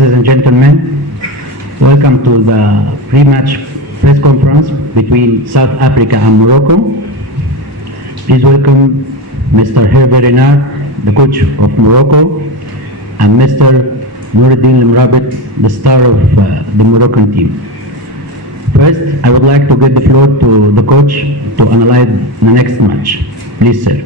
Ladies and gentlemen, welcome to the pre-match press conference between South Africa and Morocco. Please welcome Mr. Hervé Renard, the coach of Morocco, and Mr. Noureddine Lemrabet, the star of the Moroccan team. First, I would like to give the floor to the coach to analyze the next match. Please, sir.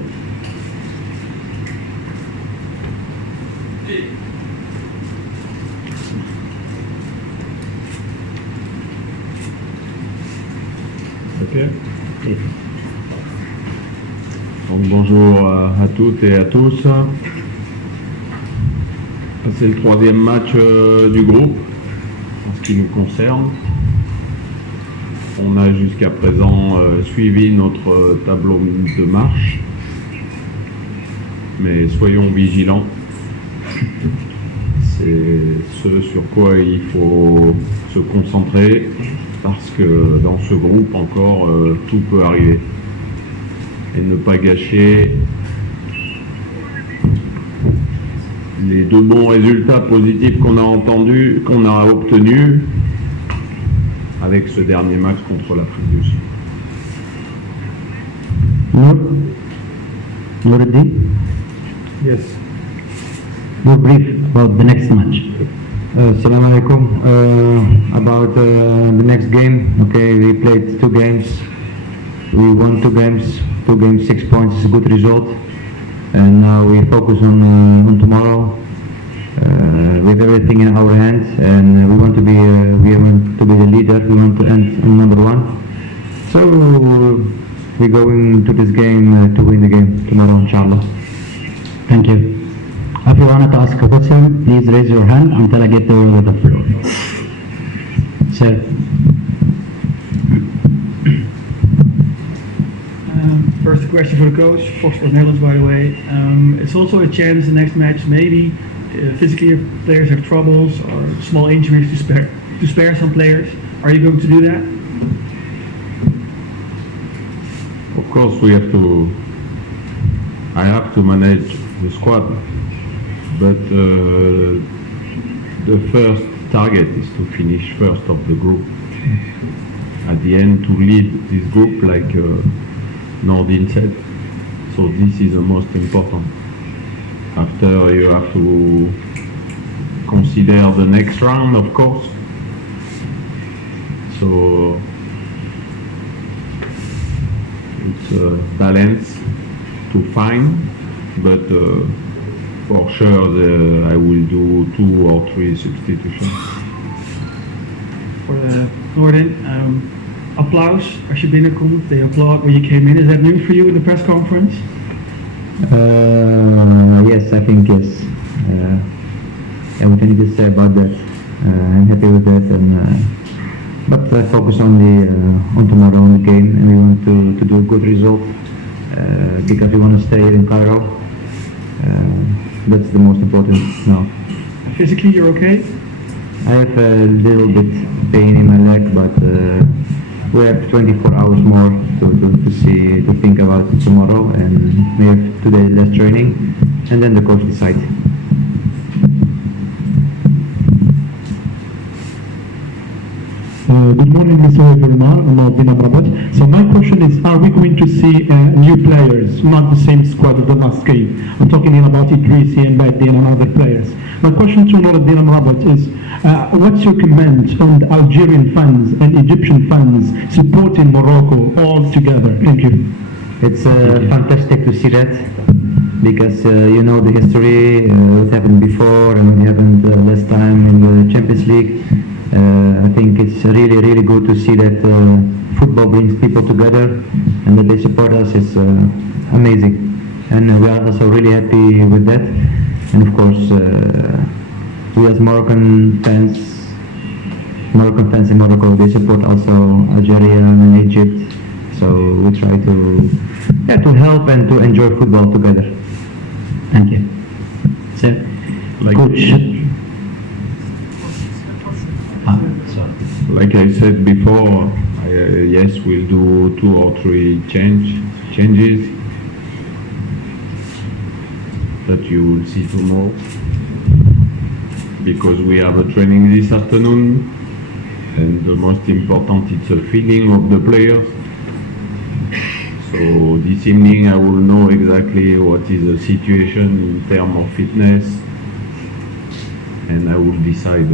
Okay. Donc, bonjour à toutes et à tous. C'est le troisième match du groupe en ce qui nous concerne. On a jusqu'à présent suivi notre tableau de marche, mais soyons vigilants. C'est ce sur quoi il faut se concentrer, parce que dans ce groupe encore tout peut arriver, et ne pas gâcher les deux bons résultats positifs qu'on a obtenus avec ce dernier match contre l'Afrique du Sud. Noureddine? Yes. More brief about the next match. Assalamu alaikum. About the next game, okay, we played 2 games. We won 2 games, 6 points is a good result. And now we focus on tomorrow. With everything in our hands, and we want to be the leader. We want to end number 1. So we're going to this game to win the game tomorrow, inshallah. Thank you. If you wanted to ask a question, please raise your hand until I get the floor. Sir. First question for the coach, Fox Sports Netherlands, by the way. It's also a chance the next match, maybe physically if players have troubles or small injuries to spare some players. Are you going to do that? Of course, I have to manage the squad, but the first target is to finish first of the group. At the end, to lead this group, like Nordin said. So this is the most important. After, you have to consider the next round, of course. So it's a balance to find, but for sure I will do 2 or 3 substitutions. For Noureddine, applaus als je binnenkomt. They applaud when you came in. Is that new for you in the press conference? Yes, I think yes. What I need to say about that. I'm happy with that, but focus on tomorrow, on the game, and we want to do a good result because we want to stay here in Cairo. That's the most important now. Physically, you're okay? I have a little bit pain in my leg, but we have 24 hours more to think about tomorrow, and we have today less training, and then the coach decides. Good morning, Mr. Renard, Noureddine Lemrabet. So my question is, are we going to see new players, not the same squad of the last game? I'm talking about Idrissi and Baddi and other players. My question to Noureddine Lemrabet is, what's your comment on the Algerian fans and Egyptian fans supporting Morocco all together? Thank you. It's fantastic to see that, because you know the history, what happened before and what happened last time in the Champions League. I think it's really, really good to see that football brings people together and that they support us. Is amazing, and we are also really happy with that. And of course, we as Moroccan fans in Morocco, they support also Algeria and Egypt. So we try to help and to enjoy football together. Thank you. Sir. Coach. Like I said before, yes, we'll do 2 or 3 changes that you will see tomorrow. because we have a training this afternoon, and the most important it's the feeling of the players. So this evening I will know exactly what is the situation in terms of fitness, and I will decide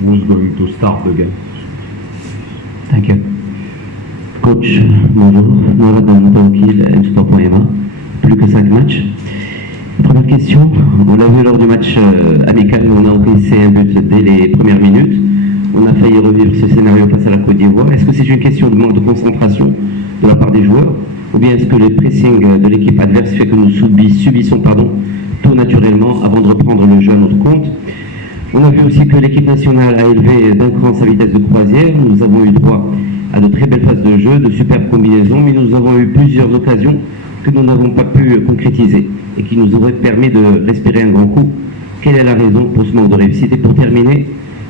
who's going to start the game. Thank you. Coach, bonjour. Nouradan Tawkil, M-Sport.ma. Plus que 5 matchs. Première question, on l'a vu lors du match amical, on a encaissé un but dès les premières minutes. On a failli revivre ce scénario face à la Côte d'Ivoire. Est-ce que c'est une question de manque de concentration de la part des joueurs, ou bien est-ce que le pressing de l'équipe adverse fait que nous subissons tout naturellement avant de reprendre le jeu à notre compte? On a vu aussi que l'équipe nationale a élevé d'un cran sa vitesse de croisière. Nous avons eu droit à de très belles phases de jeu, de superbes combinaisons, mais nous avons eu plusieurs occasions que nous n'avons pas pu concrétiser et qui nous auraient permis de respirer un grand coup. Quelle est la raison pour ce manque de réussite? Et pour terminer,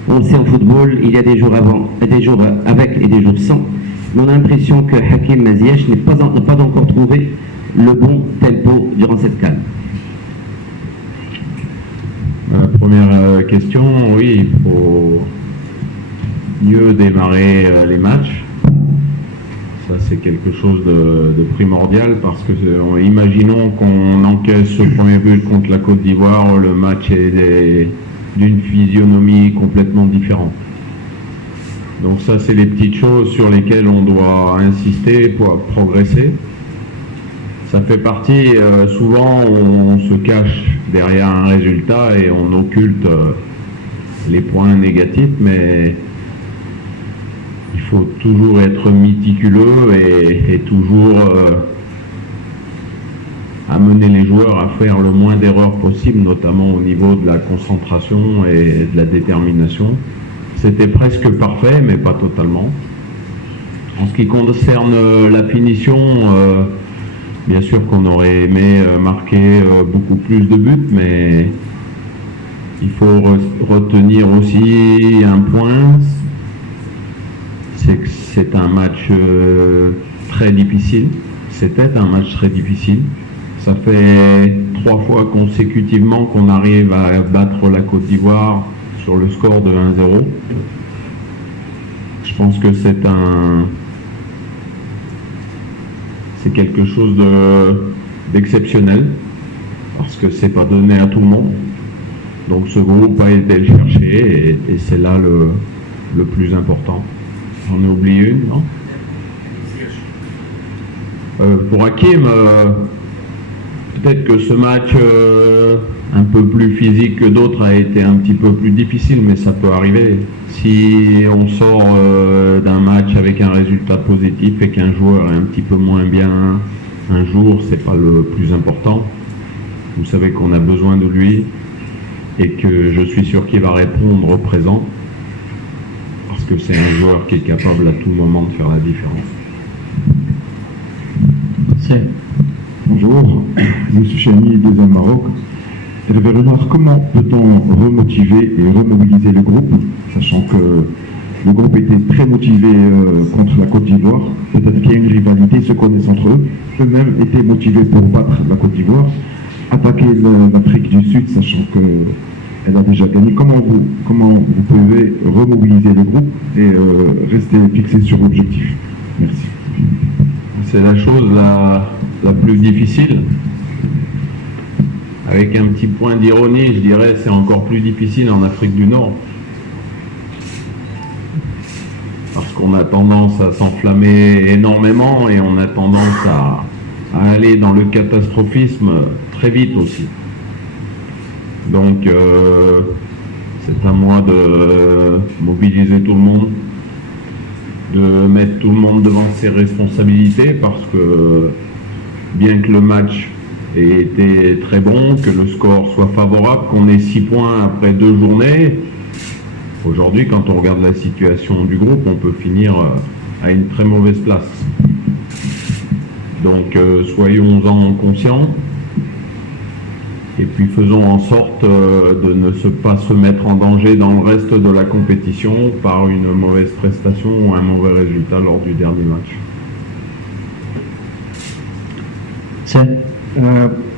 on le sait en football, il y a des jours avant, des jours avec et des jours sans. Mais on a l'impression que Hakim Ziyech n'a pas encore trouvé le bon tempo durant cette CAN. Première question, oui, il faut mieux démarrer les matchs. Ça, c'est quelque chose de primordial parce que imaginons qu'on encaisse ce premier but contre la Côte d'Ivoire, le match est d'une physionomie complètement différente. Donc ça, c'est les petites choses sur lesquelles on doit insister pour progresser. Ça fait partie, souvent on se cache derrière un résultat et on occulte les points négatifs, mais il faut toujours être méticuleux et toujours amener les joueurs à faire le moins d'erreurs possible, notamment au niveau de la concentration et de la détermination. C'était presque parfait, mais pas totalement. En ce qui concerne la finition, bien sûr qu'on aurait aimé marquer beaucoup plus de buts, mais il faut retenir aussi un point, c'est que c'est un match très difficile. C'était un match très difficile. Ça fait 3 fois consécutivement qu'on arrive à battre la Côte d'Ivoire sur le score de 1-0. Je pense que c'est quelque chose d'exceptionnel parce que c'est pas donné à tout le monde. Donc ce groupe a été le chercher et c'est là le plus important. J'en ai oublié une, non? Pour Hakim, peut-être que ce match un peu plus physique que d'autres a été un petit peu plus difficile, mais ça peut arriver. Si on sort d'un match avec un résultat positif et qu'un joueur est un petit peu moins bien un jour, c'est pas le plus important. Vous savez qu'on a besoin de lui et que je suis sûr qu'il va répondre au présent parce que c'est un joueur qui est capable à tout moment de faire la différence. Bonjour, Monsieur Chani, deuxième Maroc. Hervé Renard, comment peut-on remotiver et remobiliser le groupe, sachant que le groupe était très motivé contre la Côte d'Ivoire, peut-être qu'il y a une rivalité, se connaissent entre eux, eux-mêmes étaient motivés pour battre la Côte d'Ivoire, attaquer l'Afrique du Sud, sachant qu'elle a déjà gagné. Comment vous pouvez remobiliser le groupe et rester fixé sur l'objectif? Merci. C'est la chose la plus difficile. Avec un petit point d'ironie, je dirais, c'est encore plus difficile en Afrique du Nord. Parce qu'on a tendance à s'enflammer énormément et on a tendance à aller dans le catastrophisme très vite aussi. Donc, c'est à moi de mobiliser tout le monde, de mettre tout le monde devant ses responsabilités parce que bien que le match ait été très bon, que le score soit favorable, qu'on ait 6 points après 2 journées, aujourd'hui quand on regarde la situation du groupe, on peut finir à une très mauvaise place. Donc soyons-en conscients et puis faisons en sorte de ne pas se mettre en danger dans le reste de la compétition par une mauvaise prestation ou un mauvais résultat lors du dernier match.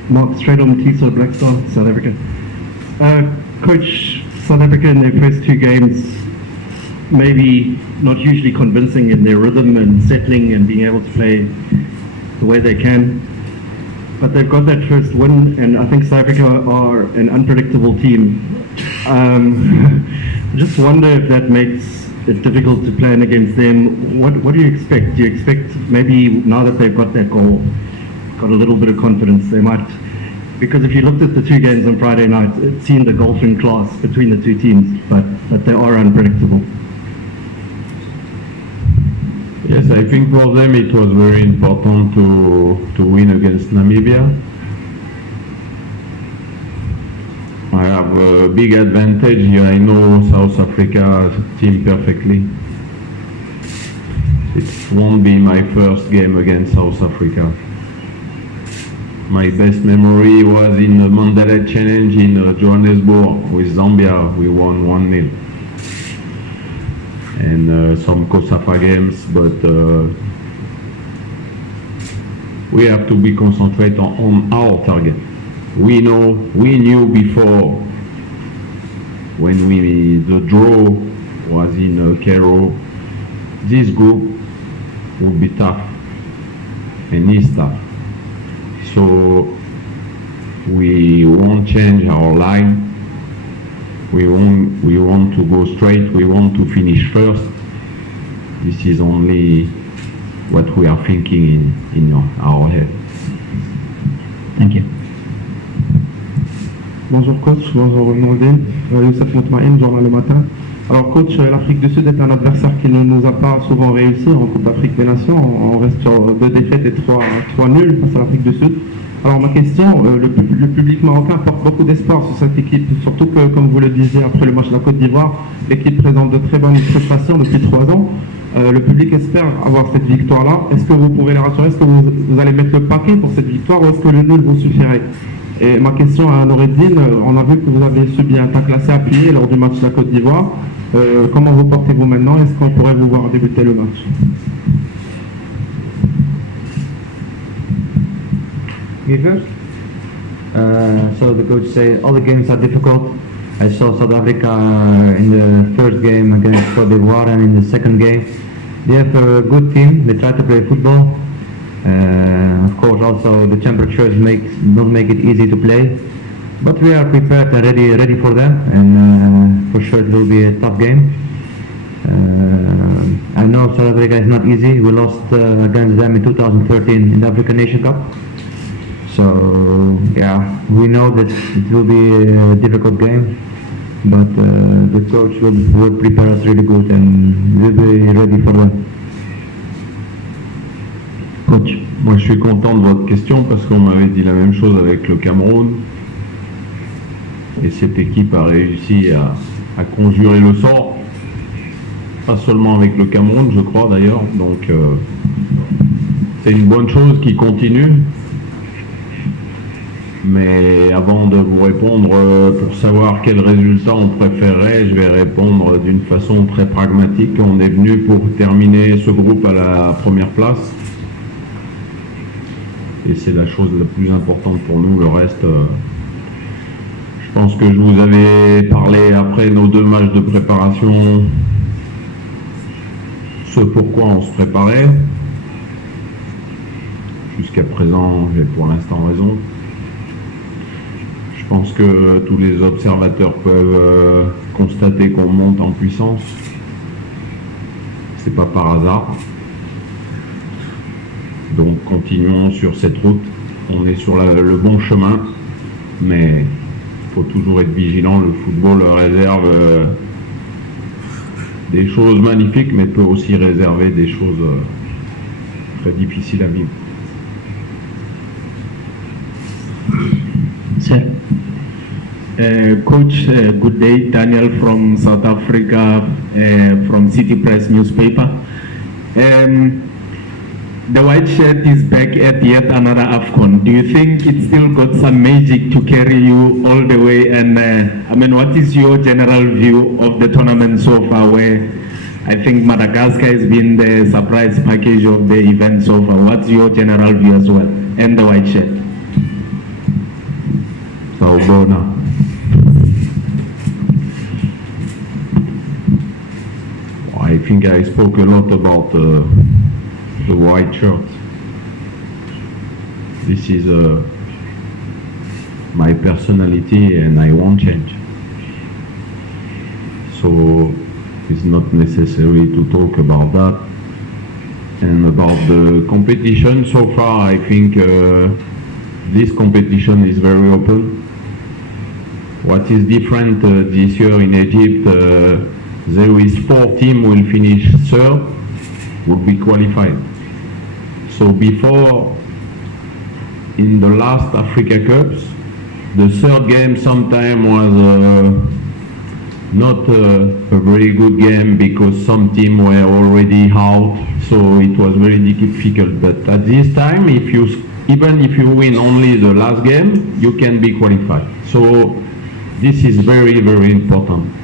Mark Stradom, Tisa Blackstar, South Africa. Coach, South Africa in their first two games, maybe not hugely convincing in their rhythm and settling and being able to play the way they can. But they've got that first win, and I think South Africa are an unpredictable team. Just wonder if that makes it difficult to plan against them. What do you expect? Do you expect maybe now that they've got that goal, got a little bit of confidence, they might? Because if you looked at the two games on Friday night, it seemed a golfing class between the two teams, but they are unpredictable. Yes, I think for them it was very important to win against Namibia. I have a big advantage here. I know South Africa's team perfectly. It won't be my first game against South Africa. My best memory was in the Mandela Challenge in Johannesburg with Zambia. We won 1-0. And some COSAFA games, but we have to be concentrated on our target. We knew before when the draw was in Cairo, this group would be tough and is tough. So we won't change our line. We want to go straight. We want to finish first. This is only what we are thinking in our head. Thank you. Bonjour coach, bonjour Nourdine, Youssef Moutmaïn, Journal Le Matin. Alors coach, l'Afrique du Sud est un adversaire qui ne nous a pas souvent réussi en Coupe d'Afrique des Nations. On reste sur 2 défaites et 3 nuls face à l'Afrique du Sud. Alors ma question, le public marocain porte beaucoup d'espoir sur cette équipe, surtout que, comme vous le disiez après le match de la Côte d'Ivoire, l'équipe présente de très bonnes prestations depuis 3 ans. Le public espère avoir cette victoire-là. Est-ce que vous pouvez les rassurer? Est-ce que vous allez mettre le paquet pour cette victoire ou est-ce que le nul vous suffirait? Et ma question à Noureddine, on a vu que vous avez subi un tacle assez appuyé lors du match de la Côte d'Ivoire. Comment vous portez-vous maintenant? Est-ce qu'on pourrait vous voir débuter le match? Me first. So the coach say all the games are difficult. I saw South Africa in the first game against Cote d'Ivoire and in the second game. They have a good team. They try to play football. Of course, also the temperatures don't make it easy to play. But we are prepared and ready for them. And for sure it will be a tough game. I know South Africa is not easy. We lost against them in 2013 in the African Nation Cup. So yeah, we know that it will be a difficult game, but the coach will prepare us really good and we'll be ready for them. Coach, moi je suis content de votre question parce qu'on m'avait dit la même chose avec le Cameroun. Et cette équipe a réussi à conjurer le sort, pas seulement avec le Cameroun, je crois d'ailleurs. Donc c'est une bonne chose qui continue. Mais avant de vous répondre pour savoir quel résultat on préférerait, je vais répondre d'une façon très pragmatique. On est venu pour terminer ce groupe à la première place. Et c'est la chose la plus importante pour nous. Le reste, je pense que je vous avais parlé après nos 2 matchs de préparation, ce pourquoi on se préparait. Jusqu'à présent, j'ai pour l'instant raison. Je pense que tous les observateurs peuvent constater qu'on monte en puissance. C'est pas par hasard. Donc continuons sur cette route. On est sur le bon chemin, mais il faut toujours être vigilant. Le football réserve des choses magnifiques, mais peut aussi réserver des choses très difficiles à vivre. Sir. Coach, good day. Daniel from South Africa, from City Press newspaper. The white shirt is back at yet another AFCON. Do you think it still got some magic to carry you all the way? And I mean, what is your general view of the tournament so far, where I think Madagascar has been the surprise package of the event so far? What's your general view as well? And the white shirt. I think I spoke a lot about the white shirts. This is my personality and I won't change. So it's not necessary to talk about that. And about the competition, so far I think this competition is very open. What is different this year in Egypt, there is 4 teams will finish third, will be qualified. So before, in the last Africa Cups, the third game sometime was not a very good game because some teams were already out, so it was very difficult. But at this time, even if you win only the last game, you can be qualified. So this is very, very important.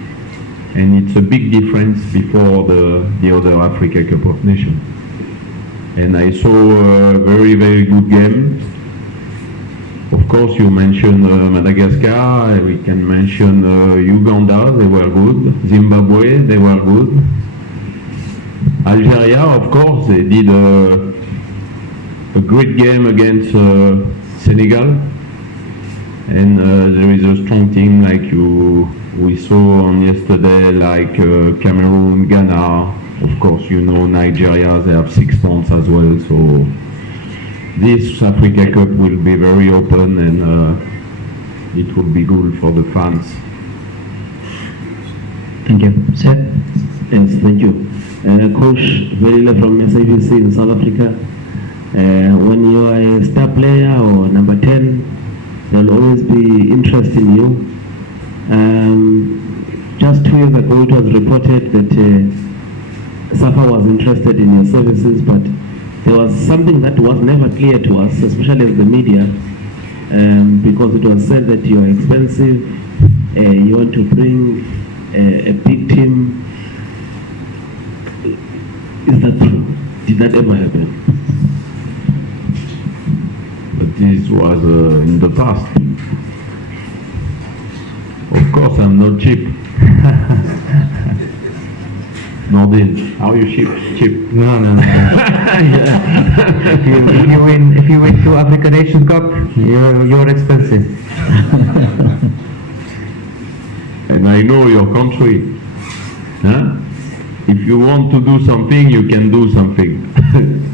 And it's a big difference before the other Africa Cup of Nations. And I saw a very, very good game. Of course, you mentioned Madagascar, we can mention Uganda, they were good. Zimbabwe, they were good. Algeria, of course, they did a great game against Senegal. And there is a strong team like we saw on yesterday, like Cameroon, Ghana. Of course, you know Nigeria, they have 6 points as well. So this Africa Cup will be very open and it will be good for the fans. Thank you. Seth? Yes, thank you. Coach Verila from SABC in South Africa. When you are a star player or number 10, there will always be interest in you. Just 2 years ago, it was reported that SAFA was interested in your services, but there was something that was never clear to us, especially as the media, because it was said that you are expensive, you want to bring a big team. Is that true? Did that ever happen? But this was in the past. Of course, I'm not cheap. Nordin, are you cheap? No. If you win 2 African Nations Cup, you're expensive. And I know your country. Huh? If you want to do something, you can do something.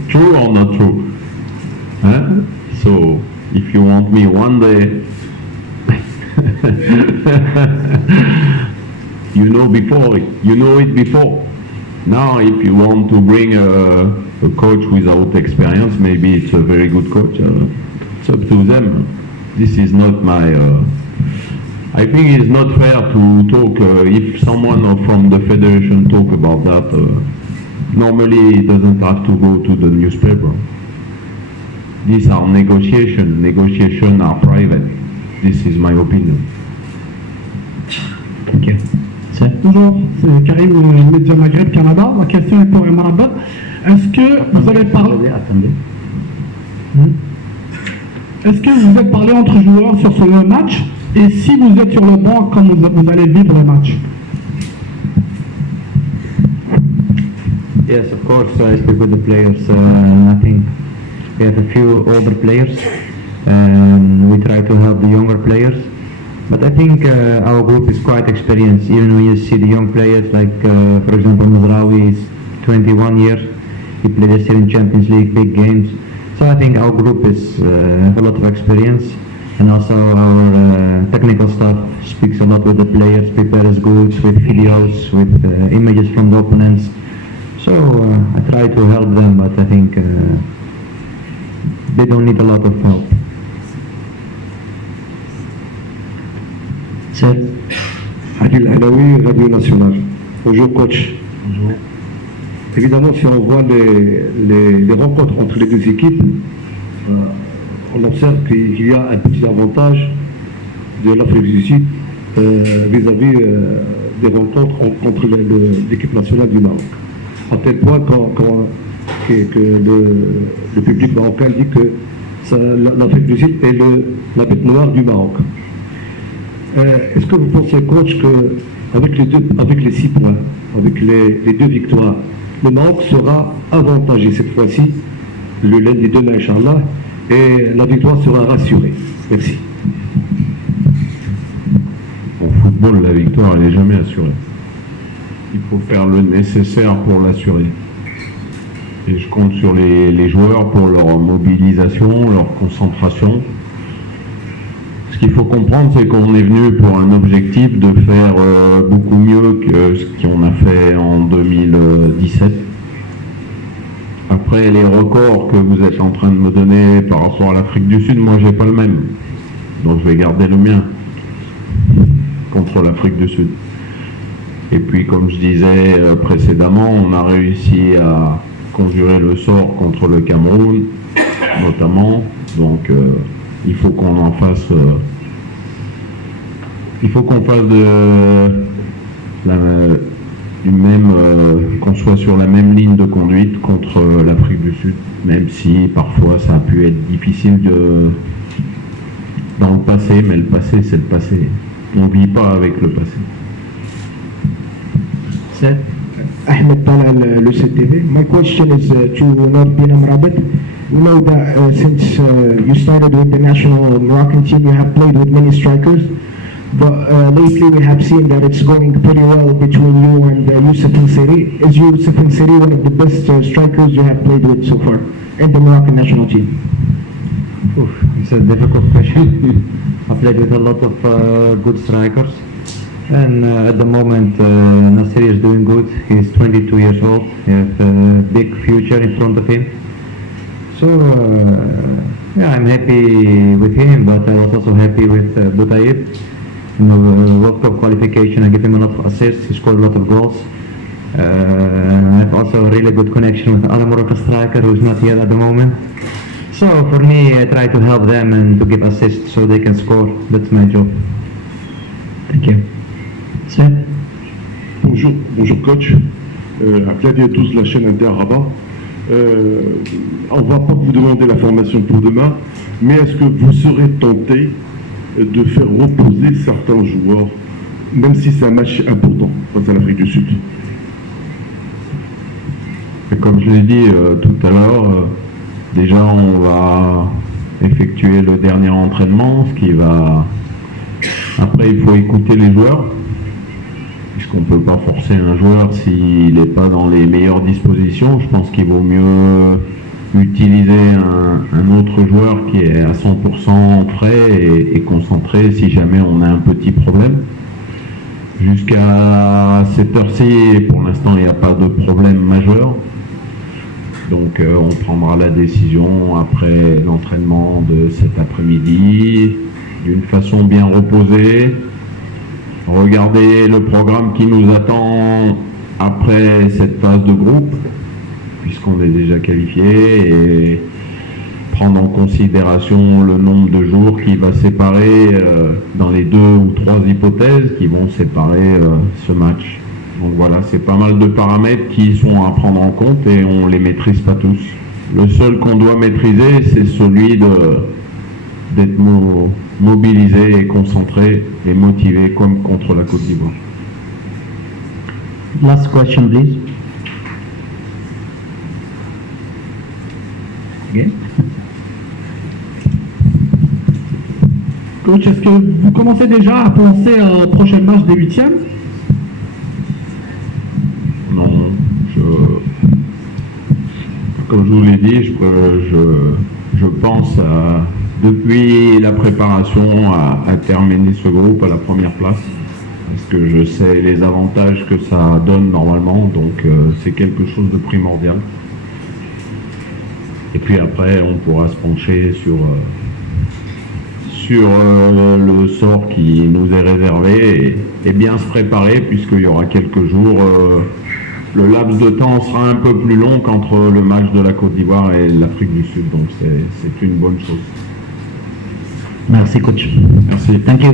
True or not true? Huh? So, if you want me one day, you know it before. Now, if you want to bring a coach without experience, maybe it's a very good coach. It's up to them. This is not my... I think it's not fair to talk, if someone from the federation talk about that, normally it doesn't have to go to the newspaper. These are negotiations. Negotiations are private. This is my opinion. Thank you. Seth? Bonjour, c'est Karim, Média Maghreb Canada. Ma question est pour Marabat. Est-ce que vous avez parlé... Attendez. Est-ce que vous êtes parlé entre joueurs sur ce match? Et si vous êtes sur le banc, quand vous allez vivre le match? Yes, of course, I speak with the players. I think we have a few older players, and we try to help the younger players. But I think our group is quite experienced. Even when you see the young players, like for example, Mazraoui is 21 years. He played this year in Champions League, big games. So I think our group is have a lot of experience. And also our technical staff speaks a lot with the players, prepares goods with videos, with images from the opponents. So I try to help them, but I think they don't need a lot of help. Seth? Adil Alaoui, Radio Nationale. Bonjour coach. Bonjour. Évidemment, si on voit les rencontres entre les deux équipes, on observe qu'il y a un petit avantage de l'Afrique du Sud vis-à-vis des rencontres contre l'équipe nationale du Maroc. À tel point que le public marocain dit que l'Afrique du Sud est la bête noire du Maroc. Est-ce que vous pensez, coach, qu'avec les 6 points, avec les 2 victoires. Le Maroc sera avantagé cette fois-ci, le lundi demain, Inch'Allah, et la victoire sera rassurée. Merci. Au football, la victoire, elle n'est jamais assurée. Il faut faire le nécessaire pour l'assurer. Et je compte sur les joueurs pour leur mobilisation, leur concentration. Ce qu'il faut comprendre, c'est qu'on est venu pour un objectif de faire beaucoup mieux que ce qu'on a fait en 2017. Après, les records que vous êtes en train de me donner par rapport à l'Afrique du Sud, moi, j'ai pas le même. Donc, je vais garder le mien contre l'Afrique du Sud. Et puis, comme je disais précédemment, on a réussi à conjurer le sort contre le Cameroun, notamment. Donc, il faut qu'on en fasse. Il faut qu'on fasse qu'on soit sur la même ligne de conduite contre l'Afrique du Sud, même si parfois ça a pu être difficile dans le passé, mais le passé c'est le passé. On ne vit pas avec le passé. Sir? Ahmed Talal, le CTV. My question is to Nordin Amrabat. We know that since you started with the national Moroccan team, you have played with many strikers, but lately we have seen that it's going pretty well between you and Youssef Nsiri. Is Youssef Nsiri one of the best strikers you have played with so far in the Moroccan national team? Oof, it's a difficult question. I played with a lot of good strikers, and at the moment Nasser is doing good. He's 22 years old. He has a big future in front of him. So yeah, I'm happy with him, but I was also happy with Boutaïb. In the World Cup qualification, I gave him a lot of assists. He scored a lot of goals. I have also a really good connection with other Moroccan striker who's not here at the moment. So for me, I try to help them and to give assists so they can score. That's my job. Thank you. Sir? Bonjour, bonjour coach. À Clavier 12, la chaîne Inter Rabat. On ne va pas vous demander la formation pour demain, mais est-ce que vous serez tenté de faire reposer certains joueurs, même si c'est un match important face à l'Afrique du Sud? Et comme je l'ai dit tout à l'heure, déjà on va effectuer le dernier entraînement, ce qui va... Après il faut écouter les joueurs, puisqu'on ne peut pas forcer un joueur s'il n'est pas dans les meilleures dispositions. Je pense qu'il vaut mieux utiliser un autre joueur qui est à 100% frais et concentré si jamais on a un petit problème. Jusqu'à cette heure-ci, pour l'instant, il n'y a pas de problème majeur. Donc on prendra la décision après l'entraînement de cet après-midi, d'une façon bien reposée. Regardez le programme qui nous attend après cette phase de groupe, puisqu'on est déjà qualifié, et prendre en considération le nombre de jours qui va séparer dans les 2 ou 3 hypothèses qui vont séparer ce match. Donc voilà, c'est pas mal de paramètres qui sont à prendre en compte et on les maîtrise pas tous. Le seul qu'on doit maîtriser, c'est celui d'être mobilisé et concentré et motivé comme contre la Côte d'Ivoire. Last question, please. Again? Coach, est-ce que vous commencez déjà à penser au prochain match des 8e? Non, comme je vous l'ai dit, je pense depuis la préparation à terminer ce groupe à la première place, parce que je sais les avantages que ça donne normalement, donc c'est quelque chose de primordial. Et puis après, on pourra se pencher sur le sort qui nous est réservé et bien se préparer, puisqu'il y aura quelques jours. Le laps de temps sera un peu plus long qu'entre le match de la Côte d'Ivoire et l'Afrique du Sud, donc c'est une bonne chose. Merci, coach. Merci. Thank you.